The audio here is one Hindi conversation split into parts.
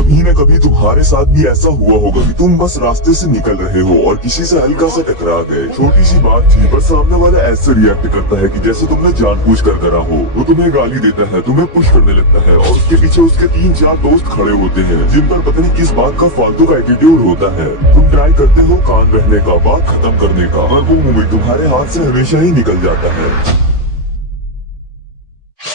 कभी न कभी तुम्हारे साथ भी ऐसा हुआ होगा कि तुम बस रास्ते से निकल रहे हो और किसी से हल्का सा टकरा गए। छोटी सी बात थी पर सामने वाला ऐसे रिएक्ट करता है कि जैसे तुमने जानबूझकर करा हो। वो तुम्हें गाली देता है, तुम्हें पुश करने लगता है और उसके पीछे उसके 3-4 दोस्त खड़े होते हैं जिन पर पता नहीं किस बात का फालतू का एटीट्यूड होता है। तुम ट्राई करते हो कान रहने का, बात खत्म करने का, और वो मोमेंट तुम्हारे हाथ से हमेशा ही निकल जाता है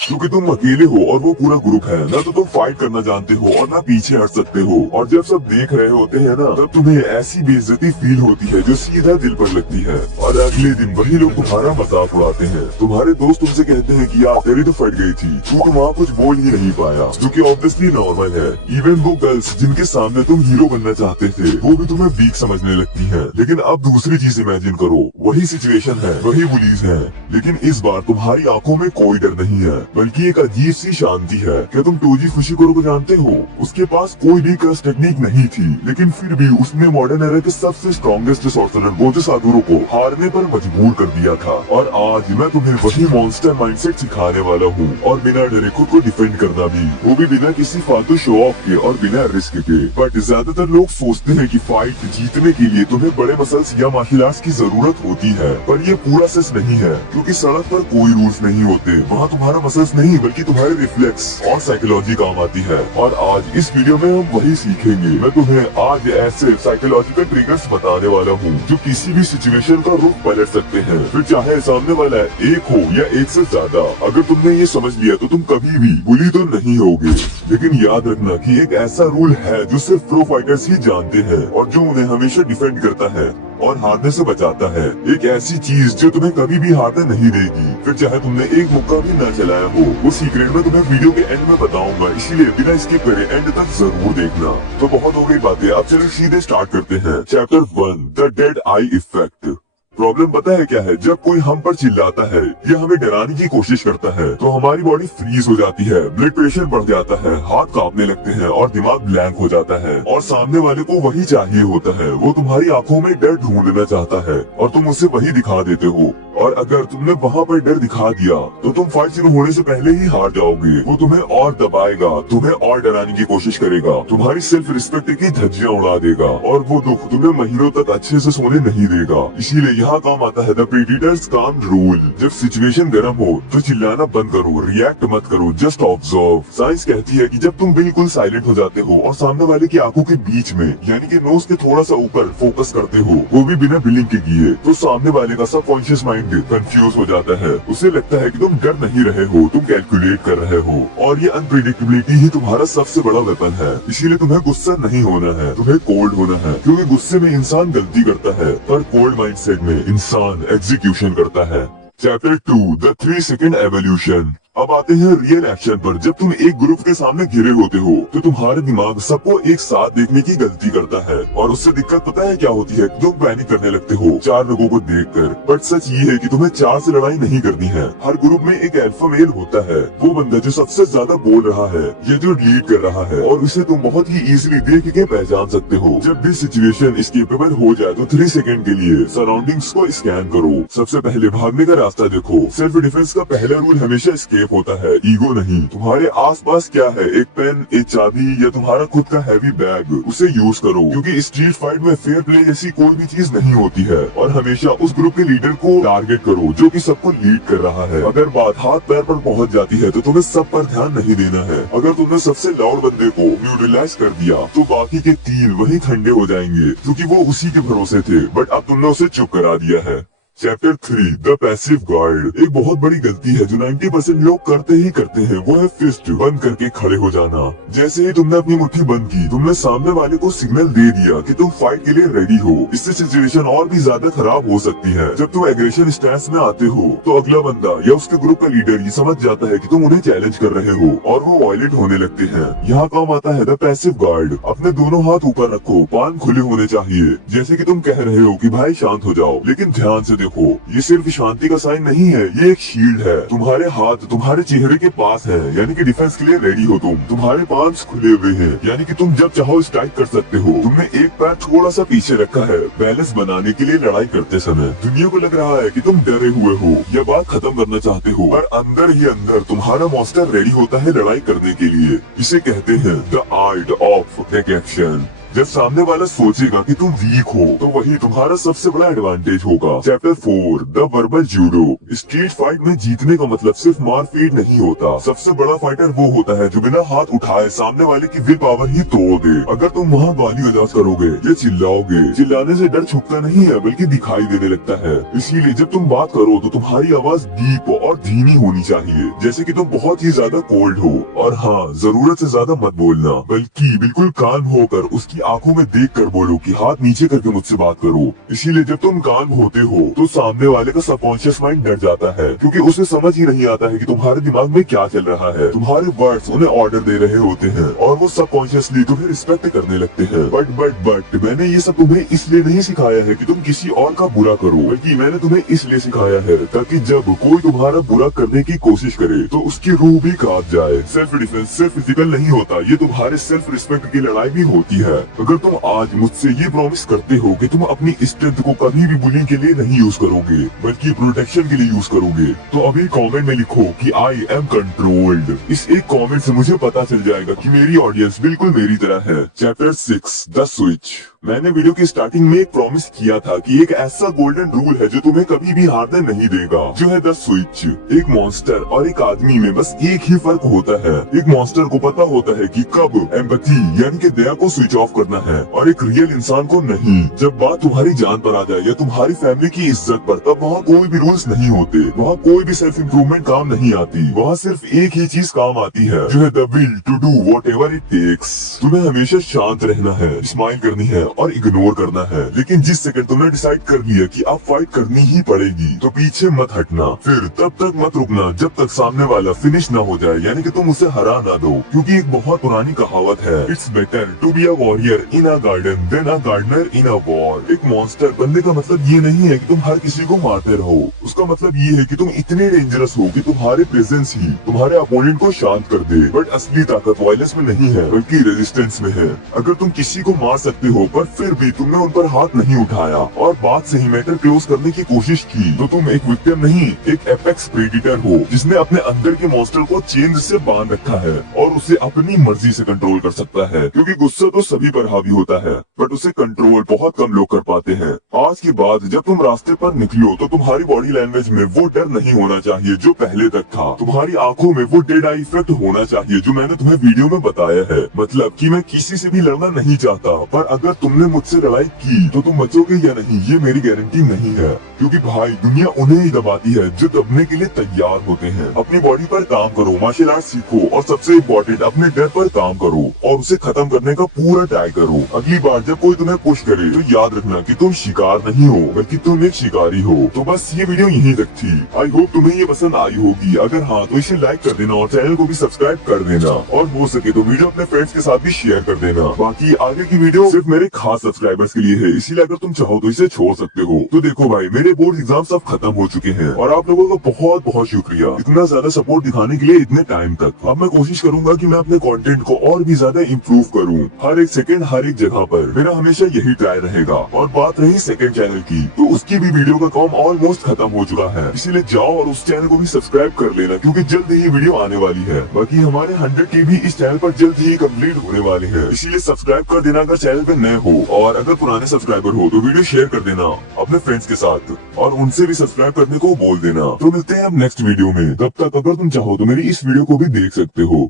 क्योंकि तुम अकेले हो और वो पूरा ग्रुप है। ना तो तुम फाइट करना जानते हो और ना पीछे हट सकते हो। और जब सब देख रहे होते हैं ना, तब तुम्हें ऐसी बेइज्जती फील होती है जो सीधा दिल पर लगती है। और अगले दिन वही लोग तुम्हारा मजाक उड़ाते हैं। तुम्हारे दोस्त तुमसे कहते हैं कि यार तेरी तो फट गई थी, तू तो वहाँ कुछ बोल ही नहीं पाया, जो कि ऑब्वियसली नॉर्मल है। इवन वो गर्ल्स जिनके सामने तुम हीरो बनना चाहते थे, वो भी तुम्हें वीक समझने लगती है। लेकिन अब दूसरी चीज इमेजिन करो, वही सिचुएशन है, वही बुलीज है, लेकिन इस बार तुम्हारी आंखों में कोई डर नहीं है, बल्कि एक अजीब सी शांति है। क्या तुम टोजी फुशिकोरो को जानते हो? उसके पास कोई भी क्रश टेक्निक नहीं थी, लेकिन फिर भी उसने मॉडर्न एरा के सबसे स्ट्रॉन्गेस्ट सॉर्सरर गोजो सातोरु को हारने पर मजबूर कर दिया था। और आज मैं तुम्हें वही मॉन्स्टर माइंडसेट सिखाने वाला हूँ, और बिना डरे खुद को डिफेंड करना भी, वो भी बिना किसी फालतू शो ऑफ के और बिना रिस्क के। बट ज्यादातर लोग सोचते हैं कि फाइट जीतने के लिए तुम्हें बड़े मसल्स या मार्शल आर्ट्स की जरूरत होती है, पर ये पूरा सच नहीं है। क्योंकि सड़क पर कोई रूल्स नहीं होते, वहाँ तुम्हारा मसल्स नहीं बल्कि तुम्हारे रिफ्लेक्स और साइकोलॉजी काम आती है। और आज इस वीडियो में हम वही सीखेंगे। मैं तुम्हें आज ऐसे साइकोलॉजिकल ट्रिगर्स बताने वाला हूँ जो किसी भी सिचुएशन का रुख पलट सकते हैं, फिर चाहे सामने वाला एक हो या एक से ज्यादा। अगर तुमने ये समझ लिया तो तुम कभी भी बुली तो नहीं होगे। लेकिन याद रखना कि एक ऐसा रूल है जो सिर्फ प्रो फाइटर्स ही जानते हैं और जो उन्हें हमेशा डिफेंड करता है और हारने से बचाता है। एक ऐसी चीज जो तुम्हें कभी भी हारने नहीं देगी, फिर चाहे तुमने एक मुक्का भी न चलाया हो। वो सीक्रेट मैं तुम्हें वीडियो के एंड में बताऊंगा, इसीलिए बिना स्किप करे एंड तक जरूर देखना। तो बहुत हो गई बातें, अब चलो सीधे स्टार्ट करते हैं। Chapter 1, the dead I effect. Problem पता है क्या है? जब कोई हम पर चिल्लाता है या हमें डराने की कोशिश करता है तो हमारी बॉडी फ्रीज हो जाती है, ब्लड प्रेशर बढ़ जाता है, हाथ कांपने लगते हैं और दिमाग ब्लैंक हो जाता है। और सामने वाले को वही चाहिए होता है, वो तुम्हारी आंखों में डर ढूंढना चाहता है और तुम उसे वही दिखा देते हो। और अगर तुमने वहाँ पर डर दिखा दिया तो तुम फाइट शुरू होने से पहले ही हार जाओगे। वो तुम्हें और दबाएगा, तुम्हें और डराने की कोशिश करेगा, तुम्हारी सेल्फ रिस्पेक्ट की धज्जियां उड़ा देगा और वो दुख तुम्हें महीनों तक अच्छे से सोने नहीं देगा। इसीलिए यहाँ काम आता है द प्रेडिटर्स काम रूल। जब सिचुएशन गर्म हो तो चिल्लाना बंद करो, रिएक्ट मत करो, जस्ट ऑब्जर्व। साइंस कहती है कि जब तुम बिल्कुल साइलेंट हो जाते हो और सामने वाले की आंखों के बीच में यानी कि नोज के थोड़ा सा ऊपर फोकस करते हो, वो भी बिना ब्लिंक के किए, तो सामने वाले का सबकॉन्शियस माइंड कंफ्यूज हो जाता है। उसे लगता है कि तुम डर नहीं रहे हो, तुम कैलकुलेट कर रहे हो। और ये अनप्रिडिक्टेबिलिटी ही तुम्हारा सबसे बड़ा वेपन है। इसीलिए तुम्हें गुस्सा नहीं होना है, तुम्हें कोल्ड होना है, क्योंकि गुस्से में इंसान गलती करता है पर कोल्ड माइंडसेट में इंसान एग्जीक्यूशन करता है। Chapter 2, the 3 second evolution. अब आते हैं रियल एक्शन पर। जब तुम एक ग्रुप के सामने घिरे होते हो तो तुम्हारे दिमाग सबको एक साथ देखने की गलती करता है और उससे दिक्कत पता है क्या होती है? तुम पैनिक करने लगते हो 4 लोगों को देखकर। बट सच ये है कि तुम्हें 4 से लड़ाई नहीं करनी है। हर ग्रुप में एक अल्फा मेल होता है, वो बंदा जो सबसे ज्यादा बोल रहा है, ये जो लीड कर रहा है, और उसे तुम बहुत ही इजीली देख के पहचान सकते हो। जब भी सिचुएशन एस्केपेबल हो जाए तो 3 सेकंड के लिए सराउंडिंग्स को स्कैन करो। सबसे पहले भागने का रास्ता देखो। सेल्फ डिफेंस का पहला रूल हमेशा एस्केप होता है, ईगो नहीं। तुम्हारे आसपास क्या है? एक पेन, एक चाबी या तुम्हारा खुद का हैवी बैग, उसे यूज करो। क्योंकि स्ट्रीट फाइट में फेयर प्ले जैसी कोई भी चीज नहीं होती है। और हमेशा उस ग्रुप के लीडर को टारगेट करो जो कि सबको लीड कर रहा है। अगर बात हाथ पैर पर पहुंच जाती है तो तुम्हें सब पर ध्यान नहीं देना है। अगर तुमने सबसे लाउड बंदे को न्यूट्रलाइज कर दिया तो बाकी के 3 वही ठंडे हो जाएंगे क्योंकि वो उसी के भरोसे थे। बट अब तुमने उसे चुप करा दिया है। Chapter 3, the passive guard. एक बहुत बड़ी गलती है जो 90% लोग करते ही करते हैं, वो है फिस्ट बंद करके खड़े हो जाना। जैसे ही तुमने अपनी मुट्ठी बंद की, तुमने सामने वाले को सिग्नल दे दिया कि तुम फाइट के लिए रेडी हो। इससे सिचुएशन और भी ज्यादा खराब हो सकती है। जब तुम एग्रेशन स्टैंस में आते हो तो अगला बंदा या उसके ग्रुप का लीडर ये समझ जाता है कि तुम उन्हें चैलेंज कर रहे हो और वो वायलेंट होने लगते हैं। यहाँ काम आता है द पैसिव गार्ड। अपने दोनों हाथ ऊपर रखो, पान खुले होने चाहिए, जैसे कि तुम कह रहे हो कि भाई शांत हो जाओ, लेकिन ध्यान से देखो, ये सिर्फ शांति का साइन नहीं है, ये एक शील्ड है। तुम्हारे हाथ तुम्हारे चेहरे के पास है, यानी कि डिफेंस के लिए रेडी हो तुम। तुम्हारे पाल्म्स खुले हुए हैं, यानी कि तुम जब चाहो स्ट्राइक कर सकते हो। तुमने एक पैर थोड़ा सा पीछे रखा है बैलेंस बनाने के लिए लड़ाई करते समय। दुनिया को लग रहा है कि तुम डरे हुए हो या बात खत्म करना चाहते हो, पर अंदर ही अंदर तुम्हारा मॉन्स्टर रेडी होता है लड़ाई करने के लिए। इसे कहते हैं the art of take action. जब सामने वाला सोचेगा कि तुम वीक हो, तो वही तुम्हारा सबसे बड़ा एडवांटेज होगा। Chapter 4 the verbal judo. Street fight में जीतने का मतलब सिर्फ मारपीट नहीं होता। सबसे बड़ा फाइटर वो होता है जो बिना हाथ उठाए सामने वाले की विल पावर ही तोड़ दे। अगर तुम वहाँ गाली गलौज करोगे या चिल्लाओगे, चिल्लाने से डर छुपता नहीं है बल्कि दिखाई देने लगता है। इसीलिए जब तुम बात करो तो तुम्हारी आवाज डीप और धीमी होनी चाहिए, जैसे कि तुम बहुत ही ज्यादा कोल्ड हो। और हाँ, जरूरत से ज्यादा मत बोलना, बल्कि बिल्कुल काम होकर उसकी आंखों में देखकर बोलो कि हाथ नीचे करके मुझसे बात करो। इसीलिए जब तुम काम होते हो तो सामने वाले का सबकॉन्शियस माइंड डर जाता है, क्योंकि उसे समझ ही नहीं आता है कि तुम्हारे दिमाग में क्या चल रहा है। तुम्हारे वर्ड्स उन्हें ऑर्डर दे रहे होते हैं और वो सबकॉन्शियसली तुम्हें रिस्पेक्ट करने लगते हैं। बट मैंने ये सब तुम्हें इसलिए नहीं सिखाया है कि तुम किसी और का बुरा करो, बल्कि मैंने तुम्हें इसलिए सिखाया है ताकि जब कोई तुम्हारा बुरा करने की कोशिश करे तो उसकी रूह भी कांप जाए। सेल्फ डिफेंस सिर्फ फिजिकल नहीं होता, ये तुम्हारे सेल्फ रिस्पेक्ट की लड़ाई भी होती है। अगर तुम आज मुझसे ये प्रॉमिस करते हो कि तुम अपनी स्ट्रेंथ को कभी भी बुलिंग के लिए नहीं यूज करोगे बल्कि प्रोटेक्शन के लिए यूज करोगे, तो अभी कमेंट में लिखो कि आई एम कंट्रोल्ड। इस एक कमेंट से मुझे पता चल जाएगा कि मेरी ऑडियंस बिल्कुल मेरी तरह है। Chapter 6 the switch. मैंने वीडियो की स्टार्टिंग में एक प्रॉमिस किया था कि एक ऐसा गोल्डन रूल है जो तुम्हें कभी भी हारने नहीं देगा, जो है द स्विच। एक मॉन्स्टर और एक आदमी में बस एक ही फर्क होता है। एक मॉन्स्टर को पता होता है कि कब एम्पैथी यानी कि दया को स्विच ऑफ करना है, और एक रियल इंसान को नहीं। जब बात तुम्हारी जान पर आ जाए या तुम्हारी फैमिली की इज्जत पर, तब वहाँ कोई भी रूल्स नहीं होते, वहाँ कोई भी सेल्फ इम्प्रूवमेंट काम नहीं आती। वहाँ सिर्फ एक ही चीज काम आती है, जो है the will to do whatever it takes. तुम्हें हमेशा शांत रहना है, स्माइल करनी है और इग्नोर करना है। लेकिन जिस सेकंड तुमने डिसाइड कर लिया कि अब फाइट करनी ही पड़ेगी, तो पीछे मत हटना। फिर तब तक मत रुकना जब तक सामने वाला फिनिश ना हो जाए, यानी कि तुम उसे हरा ना दो। क्योंकि एक बहुत पुरानी कहावत है, it's better to be a warrior in a garden than a gardener in a war. एक मॉन्स्टर बनने का मतलब ये नहीं है कि तुम हर किसी को मारते रहो। उसका मतलब ये है कि तुम इतने डेंजरस हो कि तुम्हारे प्रेजेंस ही तुम्हारे अपोनेंट को शांत कर दे। बट असली ताकत वायलेंस में नहीं है बल्कि रेजिस्टेंस में है। अगर तुम किसी को मार सकते हो पर फिर भी तुमने उन पर हाथ नहीं उठाया और बात से ही मैटर क्लोज करने की कोशिश की, तो तुम एक विक्टिम नहीं, एक एपेक्स प्रेडिटर हो, जिसने अपने अंदर के मॉन्स्टर को चेन से बांध रखा है और उसे अपनी मर्जी से कंट्रोल कर सकता है। क्योंकि गुस्सा तो सभी पर हावी होता है, बट उसे कंट्रोल बहुत कम लोग कर पाते हैं। आज के बाद जब तुम रास्ते पर निकलो तो तुम्हारी बॉडी लैंग्वेज में वो डर नहीं होना चाहिए जो पहले तक था। तुम्हारी आंखों में वो डेड आई इफेक्ट होना चाहिए जो मैंने तुम्हें वीडियो में बताया है। मतलब कि मैं किसी से भी लड़ना नहीं चाहता, पर अगर तुमने मुझसे लड़ाई की तो तुम बचोगे या नहीं ये मेरी गारंटी नहीं है। क्योंकि भाई दुनिया उन्हें ही दबाती है जो दबने के लिए तैयार होते हैं। अपनी बॉडी पर काम करो, मार्शल आर्ट सीखो और सबसे इम्पोर्टेंट अपने डर पर काम करो और उसे खत्म करने का पूरा ट्राई करो। अगली बार जब कोई तुम्हें पुश करे तो याद रखना कि तुम शिकार नहीं हो बल्कि तुम एक शिकारी हो। तो बस ये वीडियो यहीं तक थी। आई होप तुम्हें ये पसंद आई होगी। अगर हाँ तो इसे लाइक कर देना और चैनल को भी सब्सक्राइब कर देना, और हो सके तो वीडियो अपने फ्रेंड्स के साथ भी शेयर कर देना। बाकी आगे की वीडियो सिर्फ मेरे खास सब्सक्राइबर्स के लिए है, इसीलिए अगर तुम चाहो तो इसे छोड़ सकते हो। तो देखो भाई, मेरे बोर्ड एग्जाम सब खत्म हो चुके हैं और आप लोगों का बहुत बहुत शुक्रिया इतना ज्यादा सपोर्ट दिखाने के लिए इतने टाइम तक। अब मैं कोशिश करूंगा कि मैं अपने कंटेंट को और भी ज्यादा इम्प्रूव करूं। हर एक सेकंड हर एक जगह पर मेरा हमेशा यही ट्राई रहेगा। और बात रही सेकंड चैनल की, तो उसकी भी वीडियो का काम ऑलमोस्ट खत्म हो चुका है, इसीलिए जाओ और उस चैनल को भी सब्सक्राइब कर लेना, क्योंकि जल्द ही वीडियो आने वाली है। बाकी हमारे 100K भी इस चैनल पर जल्द ही कम्प्लीट होने वाले हैं, इसीलिए सब्सक्राइब कर देना अगर चैनल पे नए हो, और अगर पुराने सब्सक्राइबर हो तो वीडियो शेयर कर देना अपने फ्रेंड्स के साथ और उनसे भी सब्सक्राइब करने को बोल देना। तो मिलते हैं अब नेक्स्ट वीडियो में। तब तक अगर तुम चाहो तो मेरी इस वीडियो को भी देख सकते हो।